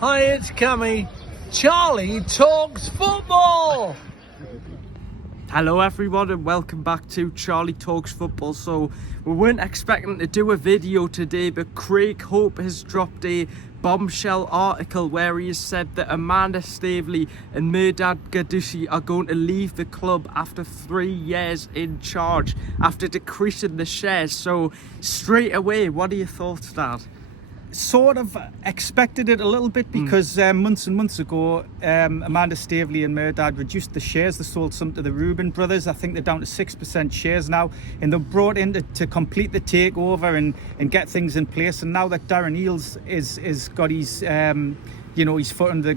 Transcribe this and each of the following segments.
Hi, it's Cammy. Charlie talks football. Hello everyone and welcome back to Charlie Talks Football. So we weren't expecting to do a video today, but Craig Hope has dropped a bombshell article where he has said that Amanda Staveley and Mehrdad Ghodoussi are going to leave the club after 3 years in charge, after decreasing the shares. So straight away, what are your thoughts, Dad? Sort of expected it a little bit because months and months ago Amanda Staveley and Mehrdad reduced the shares. They sold some to the Reuben brothers. I think they're down to 6% shares now, and they're brought in to complete the takeover and get things in place. And now that Darren Eales is got his his feet on the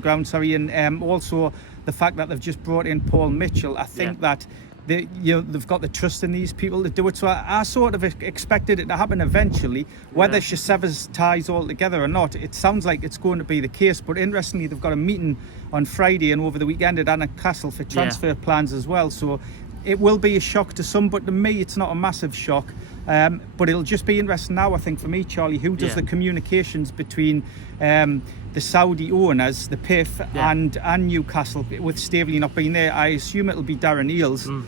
ground, and also the fact that they've just brought in Paul Mitchell, I think that they've got the trust in these people to do it. So I sort of expected it to happen eventually. Whether she severs ties altogether or not, it sounds like it's going to be the case. But interestingly, they've got a meeting on Friday and over the weekend at Newcastle for transfer plans as well. So it will be a shock to some, but to me, it's not a massive shock. But it'll just be interesting now, I think, for me, Charlie, who does the communications between the Saudi owners, the PIF, and Newcastle, with Staveley not being there. I assume it'll be Darren Eales,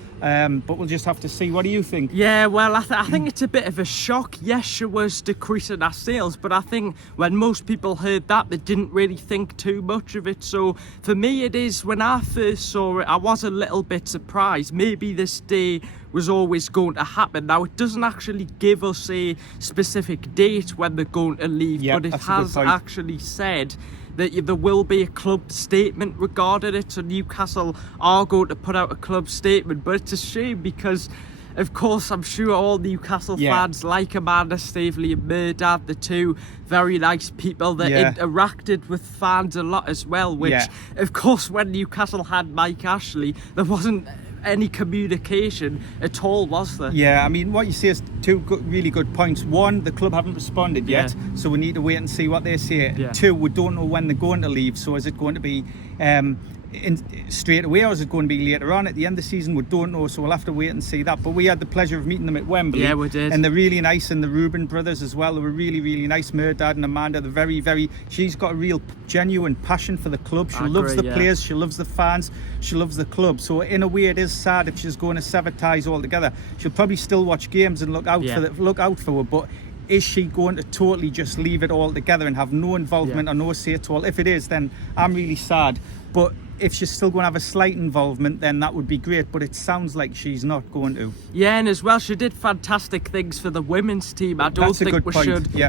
but we'll just have to see. What do you think? Yeah, well, I think it's a bit of a shock. Yes, she was decreasing our sales, but I think when most people heard that, they didn't really think too much of it. So for me, it is, when I first saw it, I was a little bit surprised. Maybe this day was always going to happen. Now, it doesn't actually give us a specific date when they're going to leave, but it has actually said that there will be a club statement regarding it. So Newcastle are going to put out a club statement, but it's a shame because, of course, I'm sure all Newcastle fans like Amanda Staveley and Mehrdad, the two very nice people that interacted with fans a lot as well, which, of course, when Newcastle had Mike Ashley, there wasn't any communication at all, was there? Yeah, I mean, what you say is two really good points. One, the club haven't responded yet, so we need to wait and see what they say. Two, we don't know when they're going to leave, so is it going to be straight away, or is it going to be later on at the end of the season? We don't know, so we'll have to wait and see that. But we had the pleasure of meeting them at Wembley. Yeah, we did. And they're really nice, and the Reuben brothers as well. They were really, really nice. Mehrdad and Amanda, they're very, she's got a real genuine passion for the club. She loves the players, she loves the fans, she loves the club. So in a way, it is sad if she's going to sever ties altogether. She'll probably still watch games and look out for her, but is she going to totally just leave it all together and have no involvement or no say at all? If it is, then I'm really sad. But if she's still going to have a slight involvement, then that would be great, but it sounds like she's not going to. Yeah, and as well, she did fantastic things for the women's team. I don't think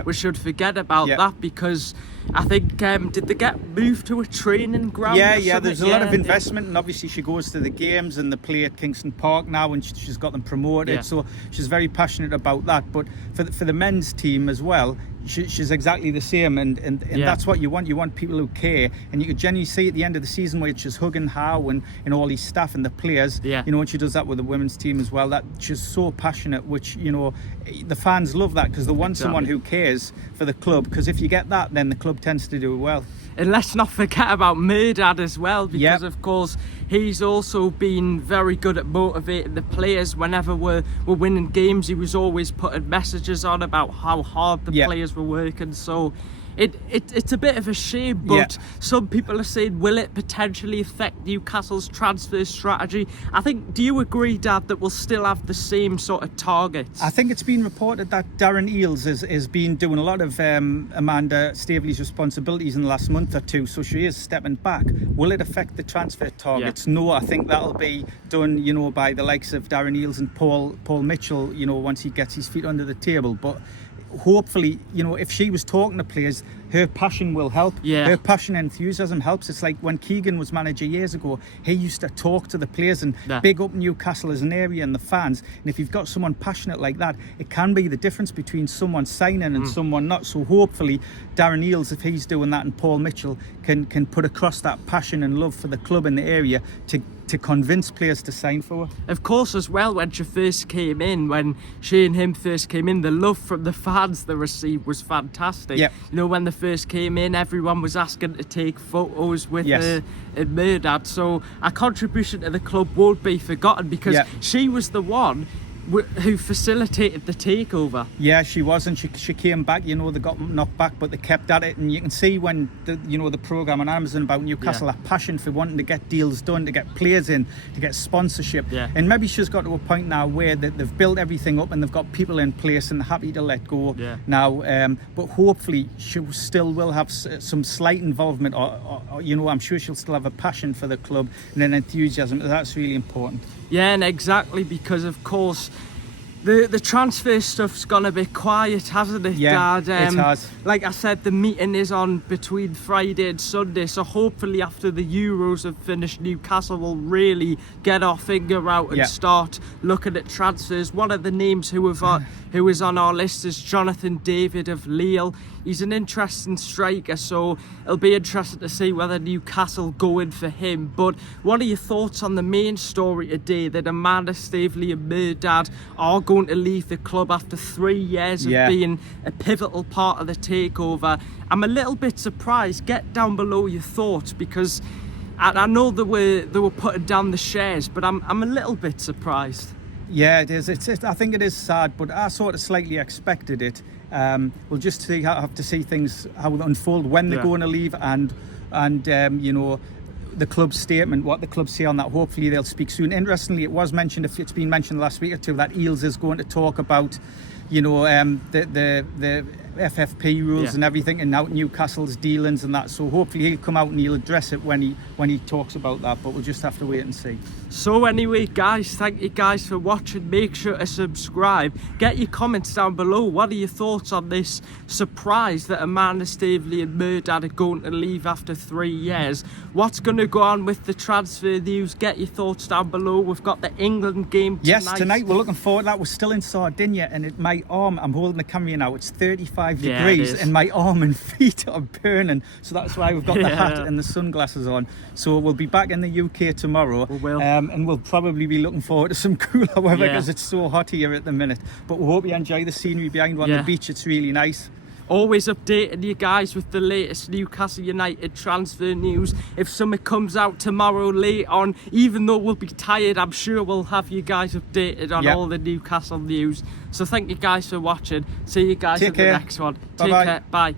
we should forget about that, because I think, did they get moved to a training ground? Yeah, there's a lot of investment, and obviously she goes to the games and they play at Kingston Park now, and she's got them promoted, so she's very passionate about that. But for the men's team as well, she's exactly the same, and that's what you want. You want people who care, and you could genuinely see at the end of the season where she's hugging Howe and all these staff and the players, and she does that with the women's team as well, that she's so passionate, which, the fans love that, because they want someone who cares for the club, because if you get that, then the club tends to do well. And let's not forget about Mehrdad as well, because of course he's also been very good at motivating the players. Whenever we're winning games, he was always putting messages on about how hard the players were working. So it's a bit of a shame, but some people are saying, will it potentially affect Newcastle's transfer strategy? I think, do you agree, Dad, that we'll still have the same sort of targets? I think it's been reported that Darren Eales has been doing a lot of Amanda Staveley's responsibilities in the last month or two, so she is stepping back. Will it affect the transfer targets? No, I think that'll be done, by the likes of Darren Eales and Paul Mitchell, once he gets his feet under the table. But hopefully, if she was talking to players, her passion will help. Her passion and enthusiasm helps. It's like when Keegan was manager years ago, he used to talk to the players and big up Newcastle as an area and the fans. And if you've got someone passionate like that, it can be the difference between someone signing and someone not. So hopefully Darren Eales, if he's doing that, and Paul Mitchell can put across that passion and love for the club in the area to convince players to sign for her. Of course, as well, when she first came in, when she and him first came in, the love from the fans they received was fantastic. When they first came in, everyone was asking to take photos with her and Mehrdad. So a contribution to the club won't be forgotten, because she was the one who facilitated the takeover. Yeah, she wasn't. She came back. You know, they got knocked back, but they kept at it. And you can see when the program on Amazon about Newcastle, that passion for wanting to get deals done, to get players in, to get sponsorship. Yeah. And maybe she's got to a point now where they've built everything up and they've got people in place and they're happy to let go now. But hopefully she still will have some slight involvement, or I'm sure she'll still have a passion for the club and an enthusiasm. That's really important. Yeah, and exactly, because of course the transfer stuff's gone a bit quiet, hasn't it, yeah, Dad? It has. Like I said, the meeting is on between Friday and Sunday, so hopefully after the Euros have finished, Newcastle will really get our finger out and start looking at transfers. One of the names who is on our list is Jonathan David of Lille. He's an interesting striker, so it'll be interesting to see whether Newcastle go in for him. But what are your thoughts on the main story today, that Amanda Staveley and Mehrdad are going to leave the club after 3 years of being a pivotal part of the takeover? I'm a little bit surprised. Get down below your thoughts, because I know they were putting down the shares, but I'm a little bit surprised. Yeah, it is. I think it is sad, but I sort of slightly expected it. We'll just have to see things how they unfold when they're going to leave, and the club's statement, what the club say on that. Hopefully they'll speak soon. Interestingly, it was mentioned, if it's been mentioned last week or two, that Eels is going to talk about the FFP rules and everything, and now Newcastle's dealings and that. So hopefully he'll come out and he'll address it when he talks about that. But we'll just have to wait and see. So anyway, guys, thank you guys for watching. Make sure to subscribe. Get your comments down below. What are your thoughts on this surprise that Amanda Staveley and Mehrdad are going to leave after 3 years? What's going to go on with the transfer news? Get your thoughts down below. We've got the England game tonight. Yes, tonight. We're looking forward to that. We're still in Sardinia, and my arm, I'm holding the camera now, it's 35 degrees and my arm and feet are burning. So that's why we've got the hat and the sunglasses on. So we'll be back in the UK tomorrow. We will. And we'll probably be looking forward to some cooler weather, because it's so hot here at the minute. But we hope you enjoy the scenery behind on the beach. It's really nice. Always updating you guys with the latest Newcastle United transfer news. If something comes out tomorrow late on, even though we'll be tired, I'm sure we'll have you guys updated on all the Newcastle news. So thank you guys for watching. See you guys in the next one. Take care. Bye.